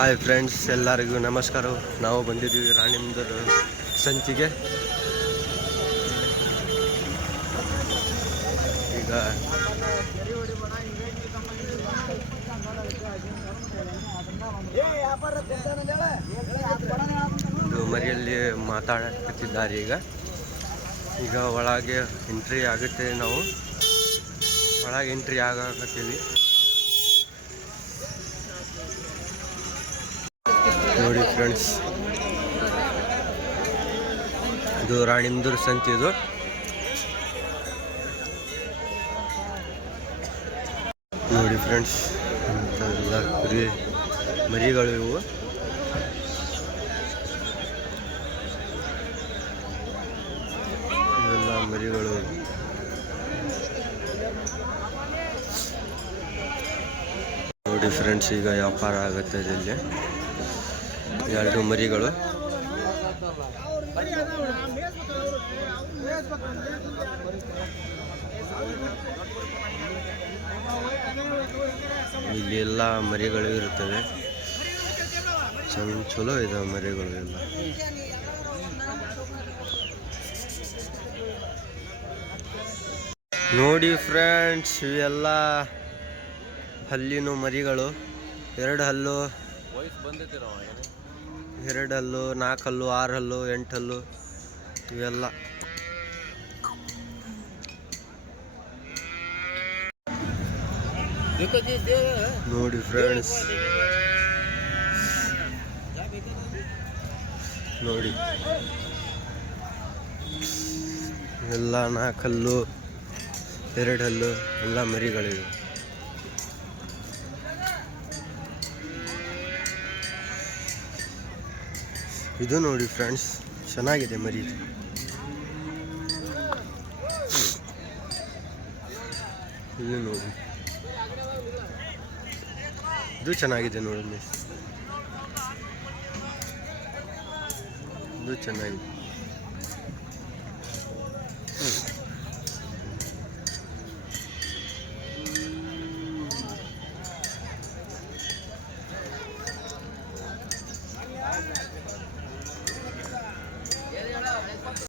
Hi friends, ಎಲ್ಲರಿಗೂ ನಮಸ್ಕಾರ. ನಾವು ಬಂದಿದ್ದೀವಿ ರಾಣಿಮಂದೂರು ಸಂಚಿಗೆ. ಈಗ ಇದು ಮರಿಯಲ್ಲಿ ಮಾತಾಡಕತ್ತಿದ್ದಾರೆ. ಈಗ ಒಳಗೆ ಎಂಟ್ರಿ ಆಗುತ್ತೆ. ನಾವು ಒಳಗೆ ಎಂಟ್ರಿ ಆಗಕತ್ತೀವಿ. ನೋಡಿ ಫ್ರೆಂಡ್ಸ್, ಇದು ರಾಣಿಮಂದೂರು ಸಂತೆ. ಇದು ನೋಡಿ ಫ್ರೆಂಡ್ಸ್, ಇಂಥೆಲ್ಲ ಕುರಿ ಮರಿಗಳು ಇವು. ಇವೆಲ್ಲ ಮರಿಗಳು. ನೋಡಿ ಫ್ರೆಂಡ್ಸ್, ಈಗ ವ್ಯಾಪಾರ ಆಗುತ್ತೆ. ಇಲ್ಲಿ ಎರಡು ಮರಿಗಳು. ಇಲ್ಲಿ ಎಲ್ಲ ಮರಿಗಳು ಇರುತ್ತವೆ. ಚಲೋ ಇದೆ ಮರಿಗಳು ಎಲ್ಲ. ನೋಡಿ ಫ್ರೆಂಡ್ಸ್, ಇವೆಲ್ಲ ಹಲ್ಲಿನ ಮರಿಗಳು. ಎರಡು ಹಲ್ಲು, 2 ಹಲ್ಲು, 4 ಹಲ್ಲು, 6 ಹಲ್ಲು, 8 ಹಲ್ಲು ಇವೆಲ್ಲ. ನೋಡಿ ಫ್ರೆಂಡ್ಸ್, ನೋಡಿ ಎಲ್ಲ 4 ಹಲ್ಲು, 2 ಹಲ್ಲು ಎಲ್ಲ ಮರಿಗಳಿವೆ. ಇದು ನೋಡಿ ಫ್ರೆಂಡ್ಸ್, ಚೆನ್ನಾಗಿದೆ ಮರಿ. ಇದು ನೋಡಿ, ಇದು ಚೆನ್ನಾಗಿದೆ ನೋಡಿ. ಇದು ಚೆನ್ನಾಗಿದೆ.